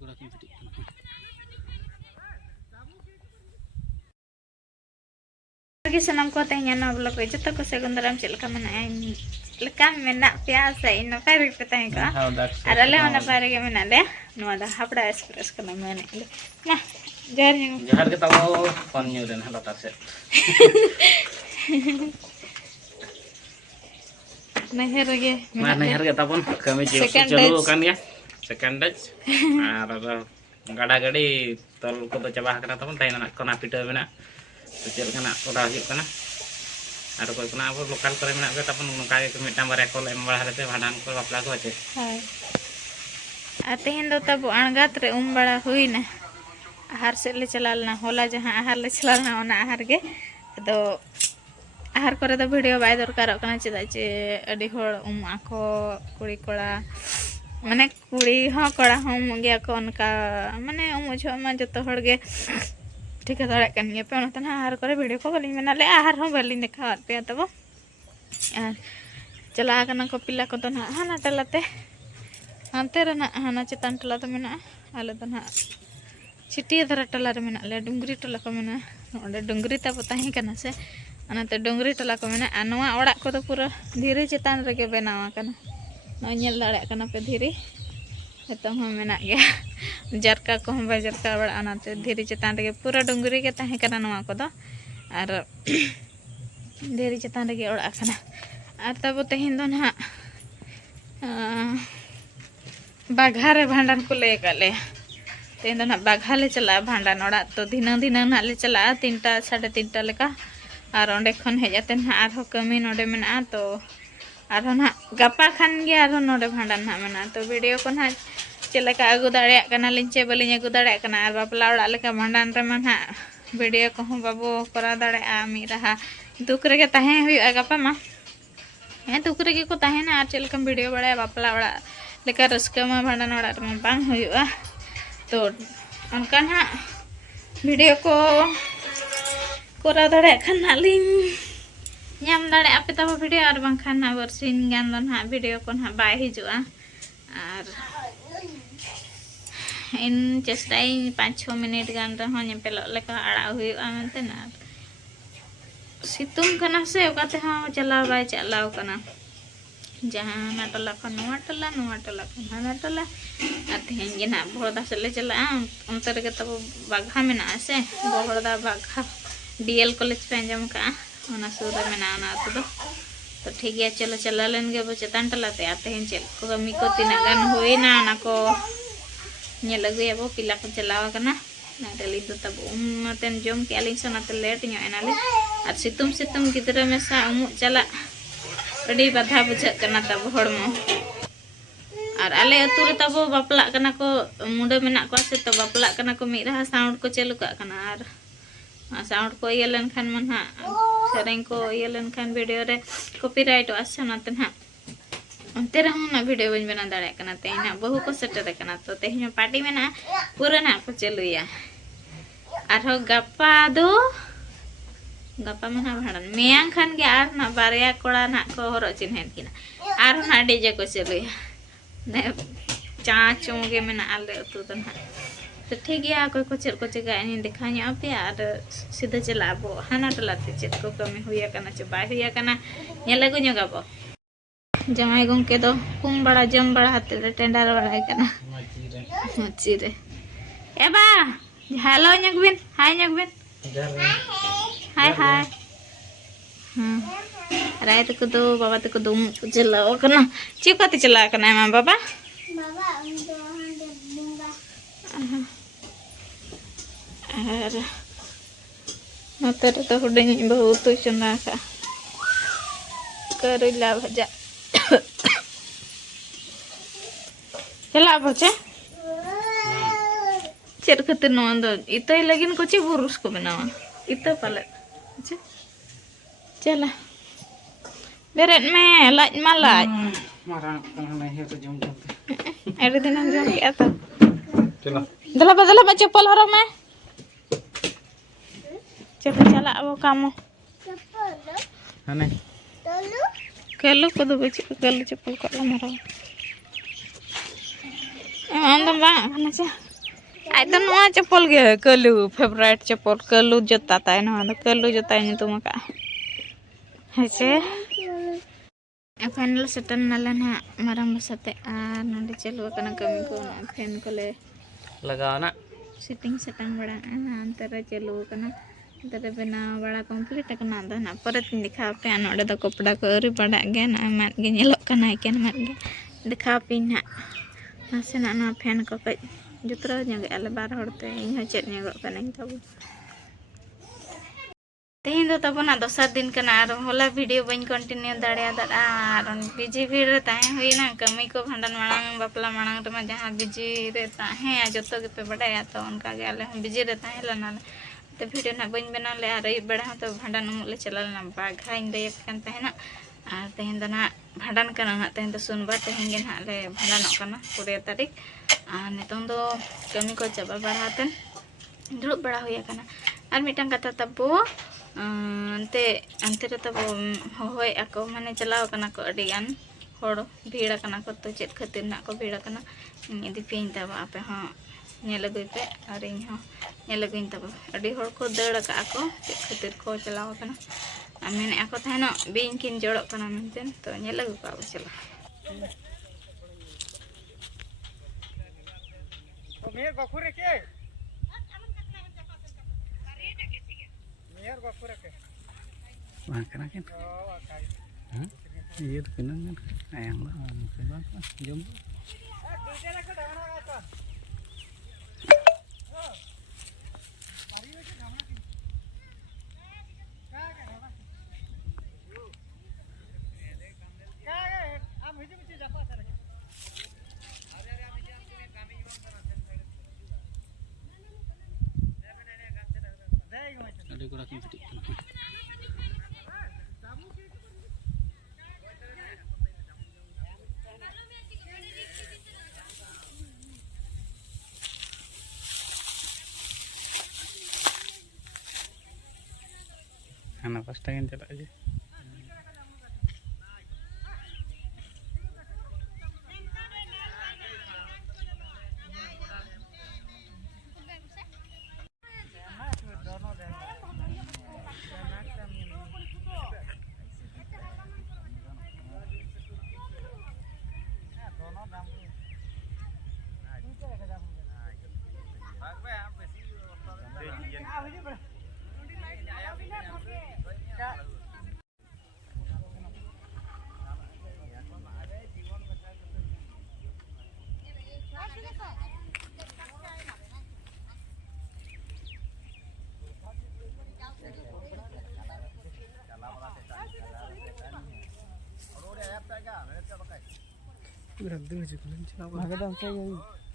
कोड़ा की पिटी lagi senang ko tehnya na vlog ko jeta ko segundaram chilka mana leka mena pya sa ina pare petang ka arale mana pare ke mena le no da hapda express kana mene na jahar ke tabo kon nyu den hala ta set meher ke tabon kami chalu kan ya second touch ar gada gadi tol ko to chaba kana tabon tai na kona pita mena to chel kana oda hujuk kana ar ko kana abo lokal kore mena ke tabon nungka ke mitang bare ko lem bala hate bhadan ko bapla ko ache hai atehin do tabo angat re bada huina ahar se le chalalna hola jahan ahar le chalalna ona ahar ge to ahar kore do video bai dorkarok kana cheda che adi hor ako kuri kola mane kuri ho kola hom ge ko onka mane jho ma joto hor ge ठीक है दड़ा kan ge pe ona tan ahar kore video ko bali mena le ahar ho bali dekha pe tabo ar chala kana ko pila ko tan hana talate ante rena hana chetan tala to mena ale tan चिटिया धरा टला रे मेना ले डुंगरी टला को मेना ओडे डुंगरी ता पताही कना से अनाते डुंगरी टला को मेना अनवा ओड़ा को तो पूरा धीरे चेतान रेगे बनावा कना न नेल दाड़े कना पे धीरे एतम हम मेना गया जरका को हम जरका बड़ा अनाते धीरे चेतान रेगे पूरा डुंगरी के ताहे कना नवा को दो आर धीरे चेतान रेगे ओड़ा कना आर तब तेहिन दो ना बाघारे भांडन को ले गले तेन ना बाघा ले चला भांडान ओड़ा तो दिना दिना ना ले चला 3टा 3:30 लेका और ओंडे खन हेजाते ना आरो कमी नोडे मेना तो आरो ना गपा खान गे आरो नोडे भांडान ना मेना तो वीडियो को ना चलेका अगु दाड़े कना लिंचे बलिኝ अगु दाड़े कना आर बापला ओड़ा लेका भांडान रे मना वीडियो को हम बाबू करा दाड़े आ मी रहा दुख रे के ताहे हुई गपा मा हे दुख रे के को ताहे ना आर चलका वीडियो बड़ा बापला ओड़ा लेका रस्का मा भांडान ओड़ा रे बांग हुईआ तो उनका ना वीडियो को कोरा दाड़े खाना लिंग नाम दाड़े आपे तब वीडियो और बांखान ना बरसिन गान दो ना वीडियो को ना बाय हिजुआ और इन चेष्टाई 5-6 मिनट गान रहो नेपेलो लेका आड़ा हुईआ मेनते ना सितुंग कना से ओकाते हां चलाव बाय चलाव कना जहाँ टला को नुआ टला को हाना टला तेहन गे ना बहरदा से ले चला अंतर के तब बाघा मेना से बहरदा बाघा डीएल कॉलेज पे अंजम का ओना सुर मेना ना तो ठीक है चलो चला लेन गे बो चेतान टला ते तेहन चल को कमी को तिना गान होइना ना को नेल अगुया बो पिला को चलावा कना ना डेली तो तब तेन जम के आलिन सनाते लेट ᱧᱚᱜ एनाले और सितुम सितुम गिदरा मेसा उमु चला अड़ी बाधा बुझा कना तब हड़मो और आले अतु रे तब बापला कना को मुंडे मेना को से तो बापला कना को मी रहा साउंड को चालू का कना और साउंड को इयलन खान मन हा सेरेंग को इयलन खान वीडियो रे कॉपीराइट आसे नाते ना अंते रहू ना वीडियो बन बना दाड़े कना ते ना बहु को सेटर कना तो तेहन पार्टी में ना पूरा ना को चालूया और गप्पा दो गपा मना भाड़न मेयांग खान के आर ना बारिया कोड़ा ना को हरो चिन्हन किना आर ना डीजे को चलुया ने चाचों के मेना आले अतु तो ना तो ठीक है कोई को चल को चगा इन दिखानी आप यार सीधा चला बो हाना टलाते चेत को कमी हुया कना च बाय हुया कना ने लगु ᱧᱚᱜᱟ बो जमाई गंके दो कुम बड़ा जम बड़ा हाते टेंडर बड़ा कना मची रे एबा हेलो ᱧᱚᱜबिन हाय ᱧᱚᱜबिन हाय हाय राय तक दो बाबा तक दो चलाओ कना चिपकाते चला कना मां बाबा और नोते तो हुडिंग बहुत चंदा का करेला भजा चला बचे चेर खातिर नो दो इतई लगिन को चे बुरुस को बनावा इत पाले चला बेरेट में लाज मा लाज मारा कना हे तो जम जम एडी दिन हम जम के तो चला दला चप्पल हरो में चलो चला अब काम चप्पल हने केलु को दो बेच केलु चप्पल को मारो अंदम बा हने से आई तो नवा चप्पल गे कलू फेवरेट चप्पल कलू जोता ताई नवा तो कलू जोता तुम का है से फाइनल सेटन नाले ना माराम बसाते आ नोडे चलू कना कमी को ना फैन को ले लगाओ ना सेटिंग सेटिंग बड़ा ना अंतर चलू कना अंतर बना बड़ा कंप्लीट कना ना पर तीन दिखा पे नोडे तो कपड़ा को अरी बड़ा गे ना मान गे नेलो कना के मान गे दिखा पे ना नसे ना फैन को कई जुतरा जगे अले बार होते इन चेक नेगो कना तब तेहन दो तबना दोसर दिन कना और होला वीडियो बन कंटिन्यू दाड़िया दाड़ा और बिजी भीड़ रे ताहे हुईना कमी को भांडन मांग बापला मांग रे जहां बिजी रे ताहे जतो के पे बड़ाया तो उनका गे आले हम बिजी रे ताहे लना तो वीडियो ना बन बना ले और ई बड़ा तो भांडन मुले चला ना बाघा इन दे कन ताहेना और तेहन दना भांडन कना ना तेहन तो सुनबा तेहन गे ना ले भांडन कना 20 तारीख और नितों दो कमी को चाबा बढ़ाते दुड़ुब बड़ा हुई कना और मिटन कथा तबो अंते अंते रे तब होय ako माने चलाव कना को अडिगान होड़ भीड़ कना को तो चेत खातिर ना को भीड़ कना इदी पेन तब आपे हां नेल गई पे और इन हां नेल गई तब अडी होड़ को दड़ का को चेत खातिर को चलाव कना आमेन ako थाना बिन किन जोड़ो कना मेनतेन तो नेल गई का चला तो मेर बखुरे के Wah, kena kan? Iya, kena kan? Ayang lah, kena kan? Jom. Ada kurang sedikit. Anak pas pengen cetak aja.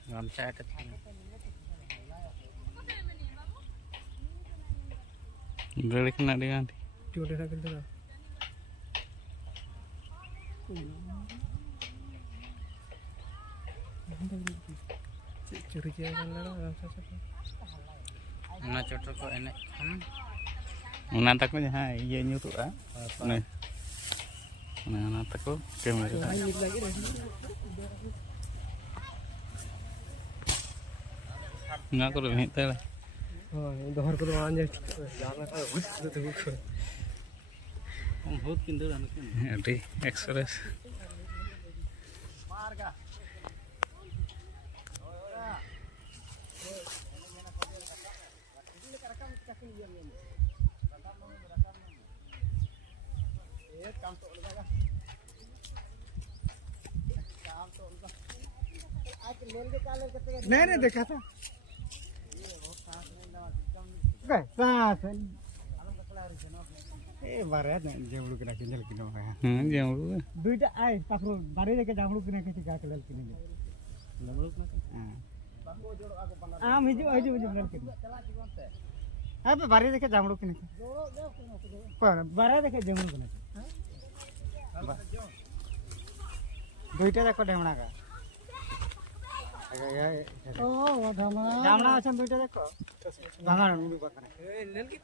Gamsa ada. Beli kena dengan. Tiada nak kena. Curi curi kan lah, gamsa cakap. Mana cocok kok enak. Mana takutnya ha, iya nyuruh ah. Nih. Mana takut kamera. Enggak aku lebih hitam lah. Oh, dohar ko anjay. Jangan kau hut tu hut. Hut kintu anu kan. Adi express. Marga. नहीं देखा था बारे जामुड़ू के किंजल किनो है जामुड़ू दुईटा आई पाखरो बारे के जामुड़ू के के का कलल किने जामुड़ू आम हिजु हिजु हिजु कलल किने अब बारे देखे जामुड़ू किने पर बारे देखे जामुड़ू किने दुईटा देखो ढेमणा का ओ जामना अच्छा दुईटा देखो भांगा मुड़ी पकड़े ए लेल की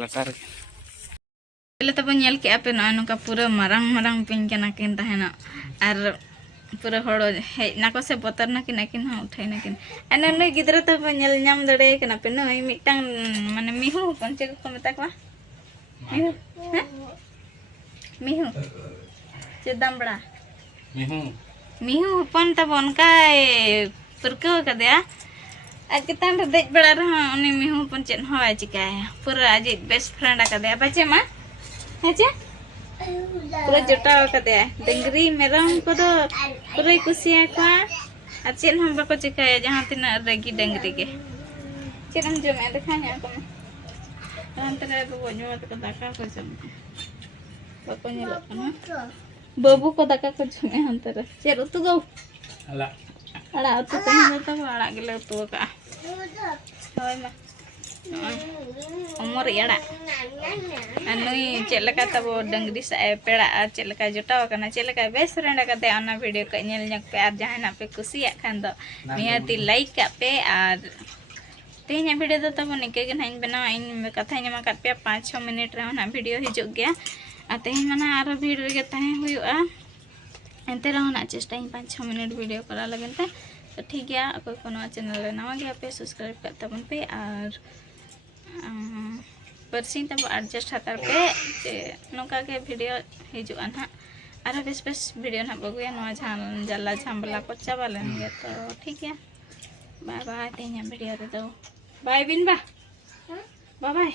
latar. तब नेल के पे नय नका पूरा मारंग मारंग पिन के नाकिन तहना और पूरा हड़ हेजना को से बतर नाकिन नाकिन उठे नाकिन एन नई गिद्रा तब नेल नाम दड़े कना पे नई मिटांग माने मिहु पंचे को मेता को मिहु हैं मिहु चेदाम बड़ा मिहु हपन तब उनका पुरको कदया आज कितान देख बड़ा रहा उन्हें मिहु हपन चेन हवा चिकाया पूरा आज बेस्ट फ्रेंड कदया बचे मां हेचे पूरा जोटा कदया डंगरी मेरम को तो पूरा कुसिया को आ चेन हम बको चिकाया जहां तिना रेगी डंगरी के चेन जो मैं दिखाया को अंतरा को बजो तो दाका को जम बको नेला बाबू को दाका को जमे अंतरा चेर उतु गो अड़ा उतु कहीं तो अड़ा गेले उतु का होय मा उमर याड़ा अनुई चेलका तब डंगरी से पेड़ा चेलका जोटाव कना चेलका बेस फ्रेंड कते अना वीडियो को नेल नक पे आर जहाना पे खुशिया खान दो नियति लाइक का पे आर तेना वीडियो दो तब निके के नाइन बना इन कथा नमा का पे 5-6 मिनट रे ना वीडियो हिजु गया आते मना आरो वीडियो गे तहे हुआ एंते रहना चेष्टा 5-6 मिनट वीडियो करा लगन ते तो ठीक गया कोई कोनो चैनल रे नवा गया पे सब्सक्राइब कर तबन पे और परसिन तब एडजस्ट हातार पे जे नोका के वीडियो हिजु ना आरो बेस बेस वीडियो ना बगुया नवा झाल जल्ला झांबला को चाबा लेन गया तो ठीक है बाय बाय तेना वीडियो रे दो बाय बिन बा बाय बाय।